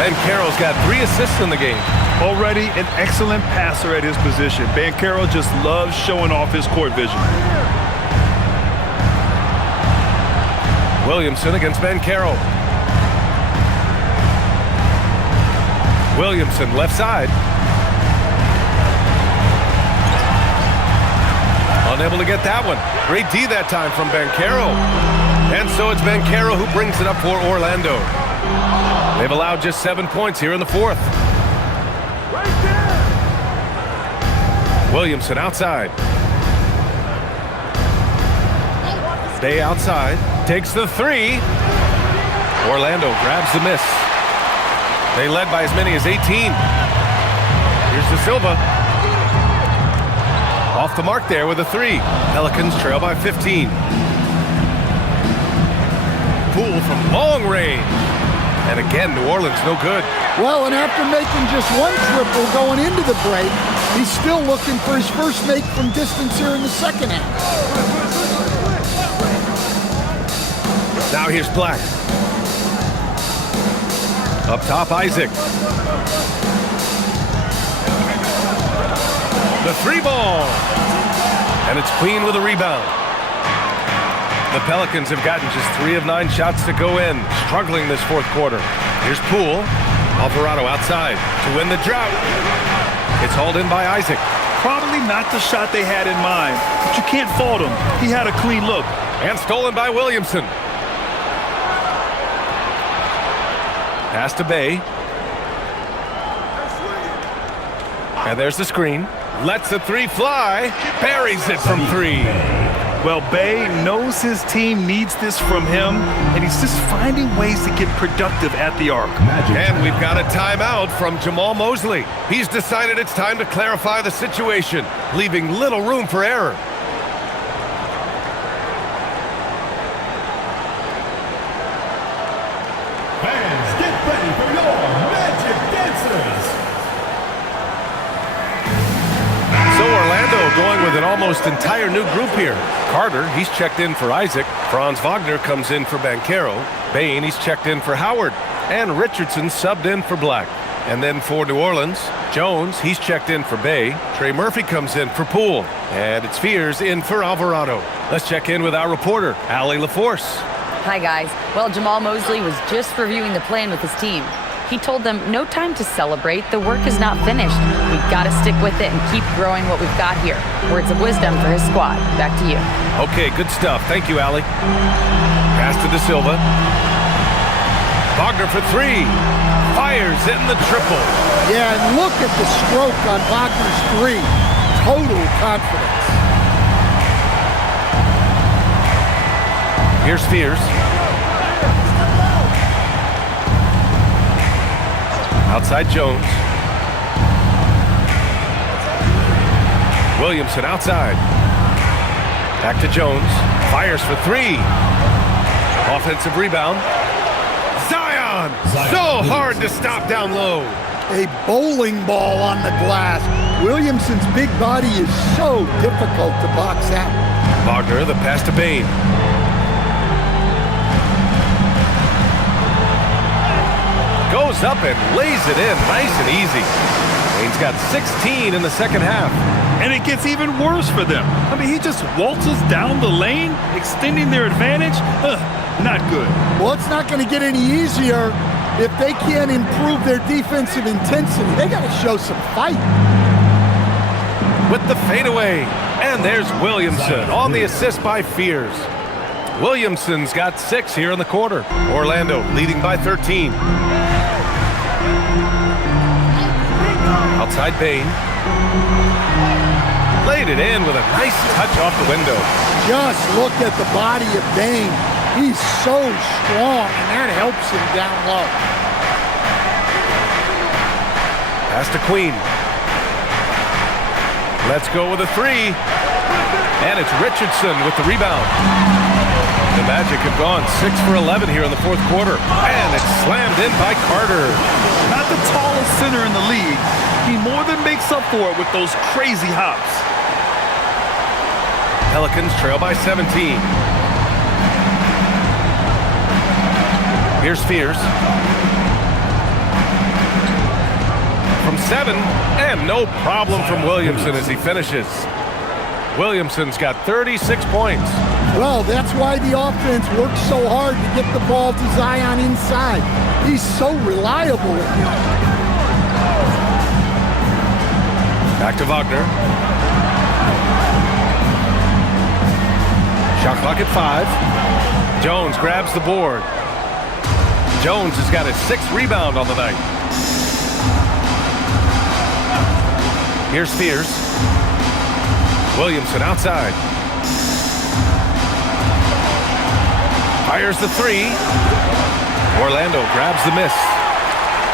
Banchero's got 3 assists in the game. Already an excellent passer at his position. Banchero just loves showing off his court vision. Williamson against Banchero. Williamson left side. Unable to get that one. Great D that time from Banchero. And so it's Banchero who brings it up for Orlando. They've allowed just 7 points here in the 4th. Williamson outside. Bay outside. Takes the 3. Orlando grabs the miss. They led by as many as 18. Here's De Silva. Off the mark there with a 3. Pelicans trail by 15. Poole from long range. And again, New Orleans no good. Well, and after making just 1 triple going into the break, he's still looking for his first make from distance here in the second half. Now here's Black. Up top, Isaac. The 3-ball. And it's Queen with a rebound. The Pelicans have gotten just 3 of 9 shots to go in, struggling this 4th quarter. Here's Poole. Alvarado outside to win the drought. It's hauled in by Isaac. Probably not the shot they had in mind, but you can't fault him. He had a clean look. And stolen by Williamson. Pass to Bay. And there's the screen. Lets the 3 fly. Buries it from 3. Well, Bay knows his team needs this from him, and he's just finding ways to get productive at the arc. And we've got a timeout from Jamal Mosley. He's decided it's time to clarify the situation, leaving little room for error. Fans, get ready for your Magic Dancers. So Orlando going with an almost entire new group here. Carter, he's checked in for Isaac. Franz Wagner comes in for Banchero. Bain, he's checked in for Howard. And Richardson subbed in for Black. And then for New Orleans, Jones, he's checked in for Bay. Trey Murphy comes in for Poole. And it's Fears in for Alvarado. Let's check in with our reporter, Allie LaForce. Hi, guys. Well, Jamal Mosley was just reviewing the plan with his team. He told them, no time to celebrate. The work is not finished. We've got to stick with it and keep growing what we've got here. Words of wisdom for his squad. Back to you. Okay, good stuff. Thank you, Allie. Pass to De Silva. Wagner for three. Fires in the triple. Yeah, and look at the stroke on Wagner's three. Total confidence. Here's Spears. Outside Jones. Williamson outside. Back to Jones. Fires for three. Offensive rebound. Zion! So hard to stop down low. A bowling ball on the glass. Williamson's big body is so difficult to box out. Wagner, the pass to Bain. Goes up and lays it in nice and easy. Bain's got 16 in the second half. And it gets even worse for them. I mean, he just waltzes down the lane, extending their advantage. Not good. Well, it's not going to get any easier if they can't improve their defensive intensity. They got to show some fight. With the fadeaway. And there's Williamson on the assist by Fears. Williamson's got 6 here in the quarter. Orlando leading by 13. Outside Bain. Laid it in with a nice touch off the window. Just look at the body of Bain. He's so strong, and that helps him down low. Pass to Queen. Let's go with a three. And it's Richardson with the rebound. The Magic have gone 6 for 11 here in the fourth quarter. And it's slammed in by Carter. Not the tallest center in the league. He more than makes up for it with those crazy hops. Pelicans trail by 17. Here's Fears. From 7, and no problem from Williamson as he finishes. Williamson's got 36 points. Well, that's why the offense works so hard to get the ball to Zion inside. He's so reliable with him. Back to Wagner. Shot clock at 5. Jones grabs the board. Jones has got his 6th rebound on the night. Here's Fears. Williamson outside. Fires the 3. Orlando grabs the miss.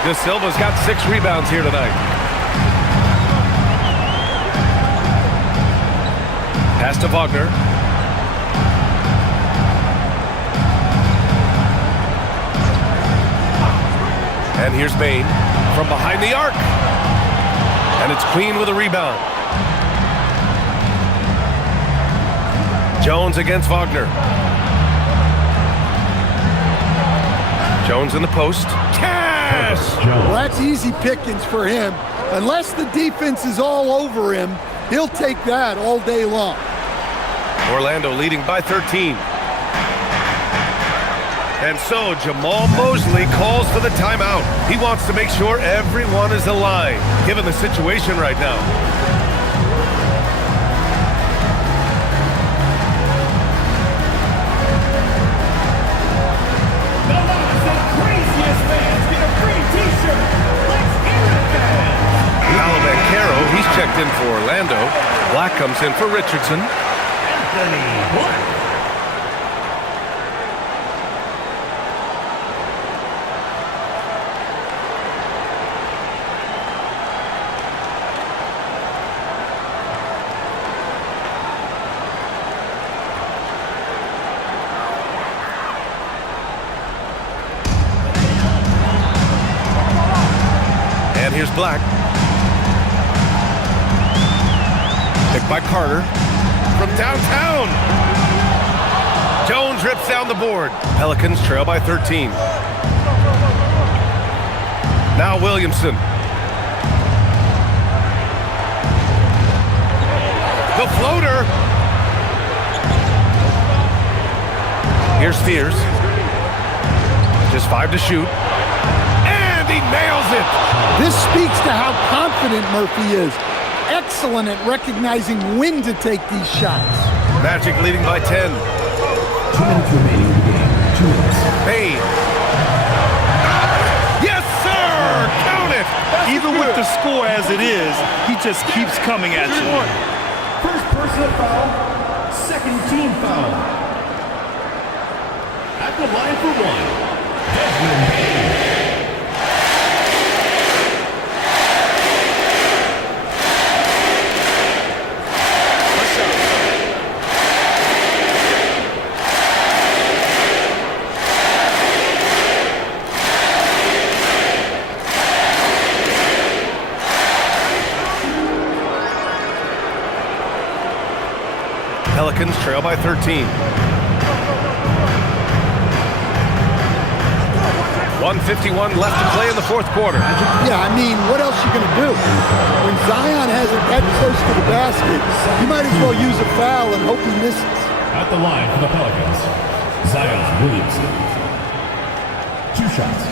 De Silva's got 6 rebounds here tonight. Pass to Wagner. And here's Bain from behind the arc. And it's Queen with a rebound. Jones against Wagner. Jones in the post. Cash! Well, that's easy pickings for him. Unless the defense is all over him, he'll take that all day long. Orlando leading by 13. And so Jamal Mosley calls for the timeout. He wants to make sure everyone is aligned, given the situation right now. The loudest and craziest fans get a free t-shirt. Let's hear it, fans. Caro, he's checked in for Orlando. Black comes in for Richardson. Anthony Black. And here's Black. Picked by Carter. From downtown. Jones rips down the board. Pelicans trail by 13. Now Williamson. The floater. Here's Fears. Just 5 to shoot. And he nails it! This speaks to how confident Murphy is. Excellent at recognizing when to take these shots. Magic leading by 10. 2 minutes remaining in the game. 2 minutes. Payne. Yes, sir! Count it! Even with the score as it is, he just keeps coming at you. First personal foul, second team foul. At the line for one, WNBA. Pelicans trail by 13. 1:51 left to play in the fourth quarter. Yeah, I mean, what else you going to do? When Zion hasn't that close to the basket, you might as well use a foul and hope he misses. At the line for the Pelicans, Zion Williamson. 2 shots.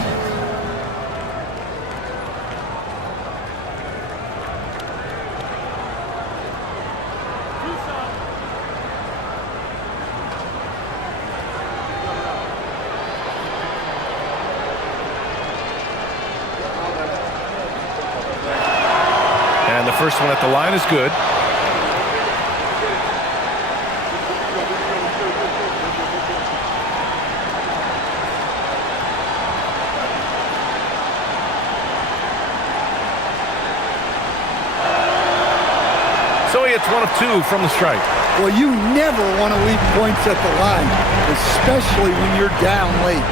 And the first one at the line is good. So he hits 1 of 2 from the strike. Well, you never want to leave points at the line, especially when you're down late.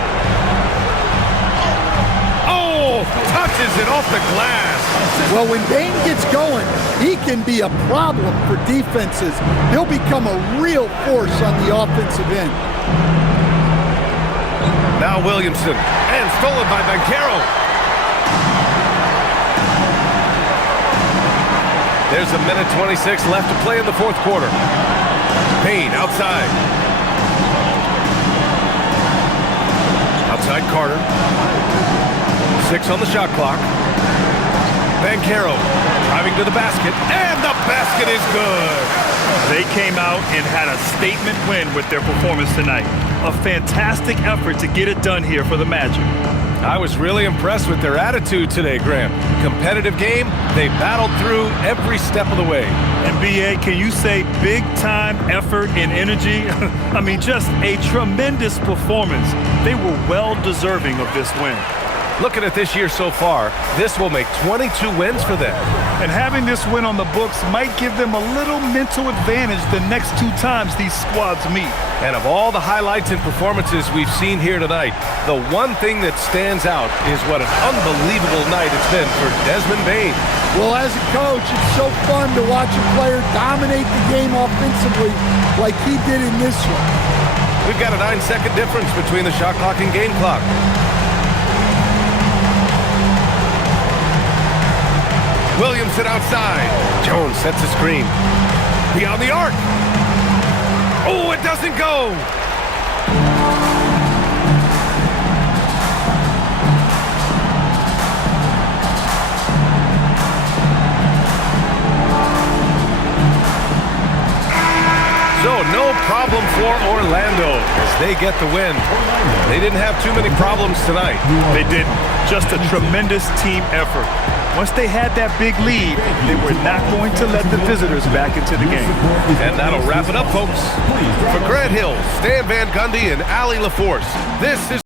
Oh, touches it off the glass. Well, when Bane gets going, he can be a problem for defenses. He'll become a real force on the offensive end. Now Williamson, and stolen by Banchero. There's a minute 26 left to play in the fourth quarter. Payne outside. Outside Carter. 6 on the shot clock. Banchero driving to the basket, and the basket is good. They came out and had a statement win with their performance tonight. A fantastic effort to get it done here for the Magic. I was really impressed with their attitude today, Graham. Competitive game, they battled through every step of the way. And BA, can you say big time effort and energy? I mean, just a tremendous performance. They were well deserving of this win. Looking at this year so far, this will make 22 wins for them. And having this win on the books might give them a little mental advantage the next 2 times these squads meet. And of all the highlights and performances we've seen here tonight, the one thing that stands out is what an unbelievable night it's been for Desmond Bane. Well, as a coach, it's so fun to watch a player dominate the game offensively like he did in this one. We've got a 9-second difference between the shot clock and game clock. Williamson outside. Jones sets a screen. Beyond the arc. Oh, it doesn't go. So no problem for Orlando as they get the win. They didn't have too many problems tonight. They didn't. Just a tremendous team effort. Once they had that big lead, they were not going to let the visitors back into the game. And that'll wrap it up, folks. For Grant Hill, Stan Van Gundy, and Allie LaForce, this is